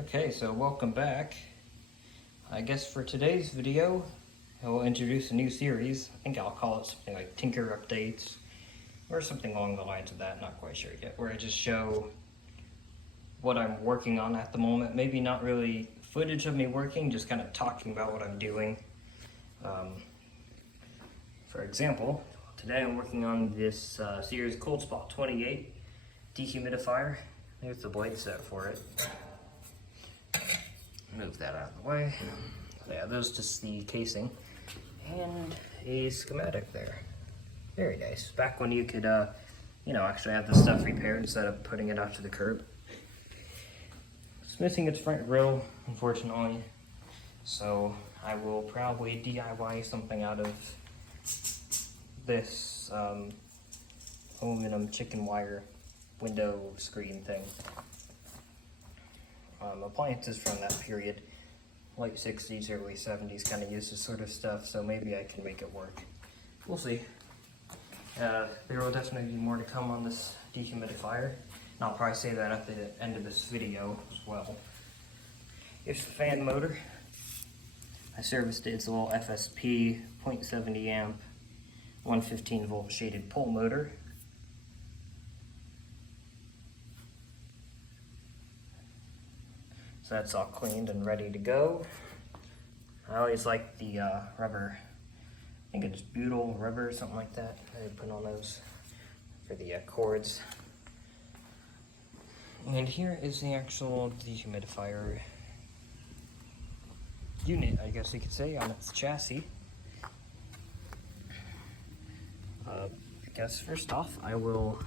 Okay, so welcome back. I guess for today's video, I will introduce a new series. I think I'll call it something like Tinker Updates or something along the lines of that, not quite sure yet, where I just show what I'm working on at the moment. Maybe not really footage of me working, just kind of talking about what I'm doing. For example, today I'm working on this Sears coldspot 28 dehumidifier. There's the blade set for it. Move that out of the way. Yeah, there's just the casing and a schematic there. Very nice. Back when you could, actually have the stuff repaired instead of putting it out to the curb. It's missing its front grille, unfortunately. So I will probably DIY something out of this aluminum chicken wire window screen thing. Appliances from that period, late 60s, early 70s, kind of used this sort of stuff, so maybe I can make it work. We'll see. There will definitely be more to come on this dehumidifier, and I'll probably say that at the end of this video as well. Here's the fan motor. I serviced it. It's a little FSP 0.70 amp 115 volt shaded pole motor. So that's all cleaned and ready to go. I always like the rubber, I think it's butyl rubber or something like that. I put on those for the cords. And here is the actual dehumidifier unit, I guess you could say, on its chassis. I guess first off, I will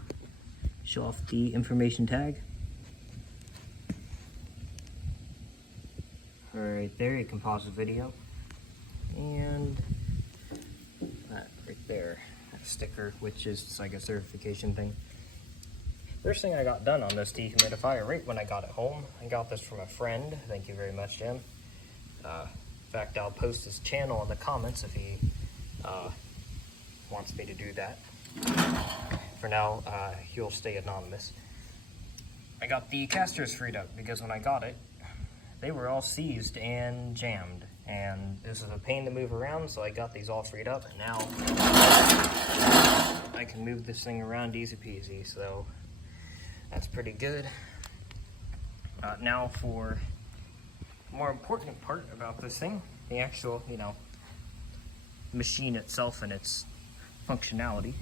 show off the information tag. Right there, you can pause the video, and that right there, that sticker, which is like a certification thing. First thing I got done on this dehumidifier right when I got it home, I got this from a friend. Thank you very much, Jim. In fact, I'll post his channel in the comments if he wants me to do that. For now, he'll stay anonymous. I got the casters freed up because when I got it, they were all seized and jammed, and this is a pain to move around, so I got these all freed up, and now I can move this thing around easy peasy, so that's pretty good. Now for the more important part about this thing, the actual, machine itself and its functionality.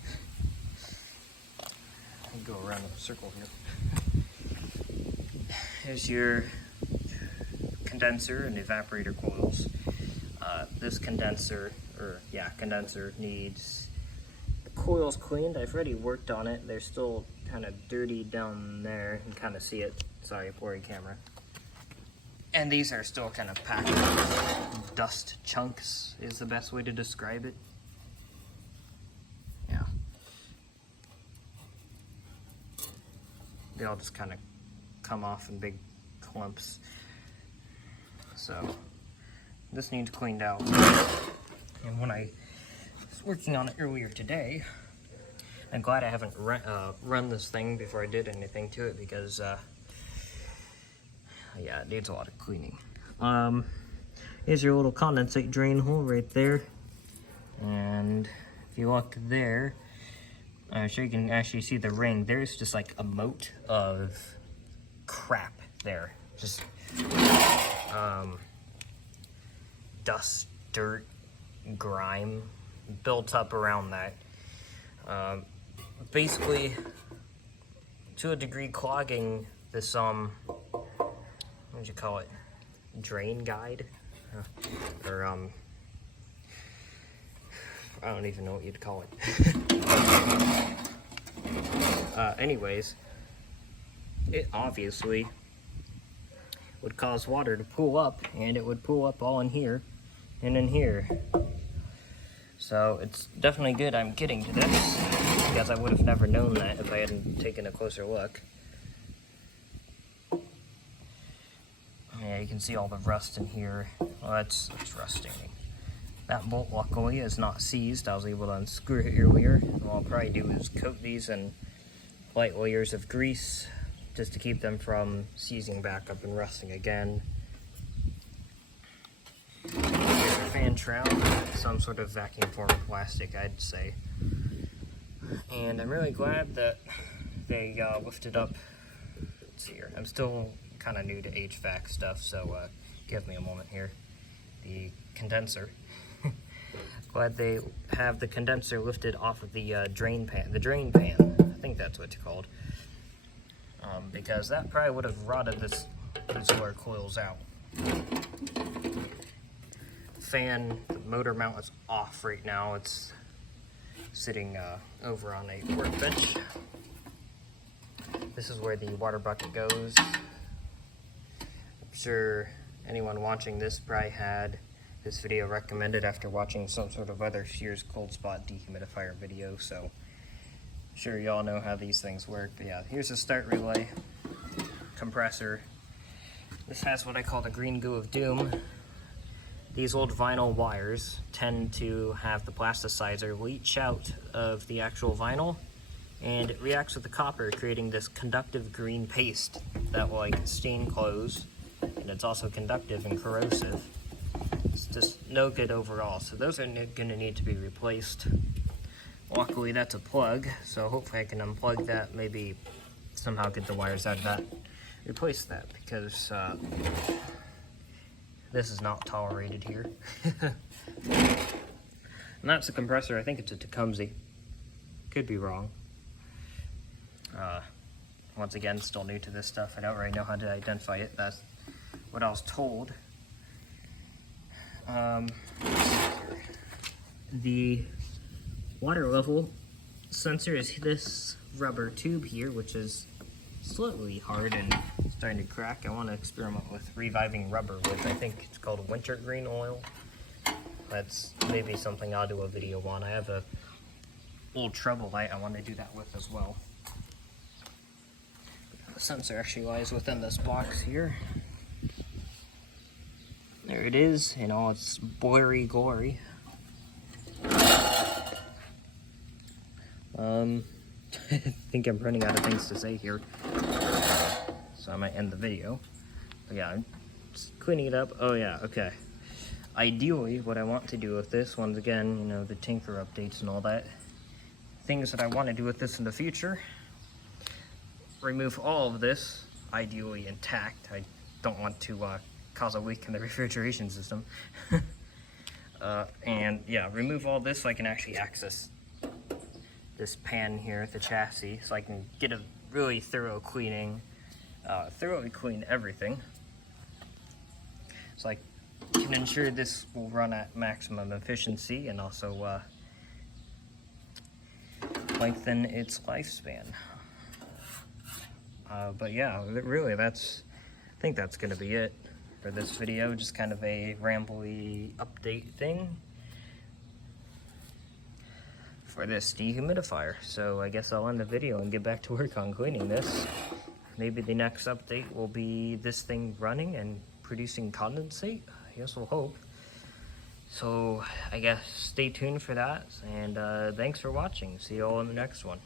I'll go around in a circle here. Here's your condenser and evaporator coils. This condenser needs the coils cleaned. I've already worked on it. They're still kind of dirty down there. You can kind of see it. Sorry, blurry camera. And these are still kind of packed with dust chunks is the best way to describe it. Yeah. They all just kind of come off in big clumps. So this needs cleaned out. And when I was working on it earlier today, I'm glad I haven't run this thing before I did anything to it because, yeah, it needs a lot of cleaning. Here's your little condensate drain hole right there. And if you look there, I'm sure you can actually see the ring. There's just like a moat of crap there. Just dust, dirt, grime built up around that. Basically, to a degree, clogging this, what would you call it? Drain guide? Or, I don't even know what you'd call it. Anyways, it obviously would cause water to pool up, and it would pool up all in here and in here. So it's definitely good I'm getting to this, because I would have never known that if I hadn't taken a closer look. Yeah, you can see all the rust in here. Well, it's rusting. That bolt, luckily, is not seized. I was able to unscrew it earlier. What I'll probably do is coat these in light layers of grease just to keep them from seizing back up and rusting again. Here's a fan shroud, some sort of vacuum form plastic, I'd say. And I'm really glad that they lifted up. Let's see here. I'm still kind of new to HVAC stuff, so give me a moment here. The condenser. Glad they have the condenser lifted off of the drain pan. The drain pan, I think that's what it's called. Because that probably would have rotted these lower coils out. Fan, the motor mount is off right now. It's sitting over on a workbench. This is where the water bucket goes. I'm sure anyone watching this probably had this video recommended after watching some sort of other Sears coldspot dehumidifier video, so I'm sure y'all know how these things work. But yeah, here's the start relay, compressor. This has what I call the green goo of doom. These old vinyl wires tend to have the plasticizer leach out of the actual vinyl, and it reacts with the copper, creating this conductive green paste that will like stain clothes, and it's also conductive and corrosive. It's just no good overall, so those are gonna need to be replaced. Luckily that's a plug, so hopefully I can unplug that, maybe somehow get the wires out of that, replace that, because this is not tolerated here. And that's a compressor. I think it's a Tecumseh. Could be wrong. Once again, still new to this stuff. I don't really know how to identify it. That's what I was told. The water level sensor is this rubber tube here, which is slightly hard and starting to crack. I want to experiment with reviving rubber with, I think it's called wintergreen oil. That's maybe something I'll do a video on. I have a old trouble light I want to do that with as well. The sensor actually lies within this box here. There it is in all its blurry glory. I think I'm running out of things to say here, so I might end the video. But yeah, I'm just cleaning it up. Oh yeah, okay. Ideally, what I want to do with this, once again, you know, the Tinker updates and all that, things that I want to do with this in the future, remove all of this, ideally intact. I don't want to cause a leak in the refrigeration system. And yeah, remove all this so I can actually access this pan here, the chassis, so I can get a really thorough cleaning, thoroughly clean everything, so I can ensure this will run at maximum efficiency and also lengthen its lifespan. But yeah, really, I think that's gonna be it for this video. Just kind of a rambly update thing for this dehumidifier. So I guess I'll end the video and get back to work on cleaning this. Maybe the next update will be this thing running and producing condensate. I guess we'll hope. So I guess stay tuned for that, and thanks for watching. See you all in the next one.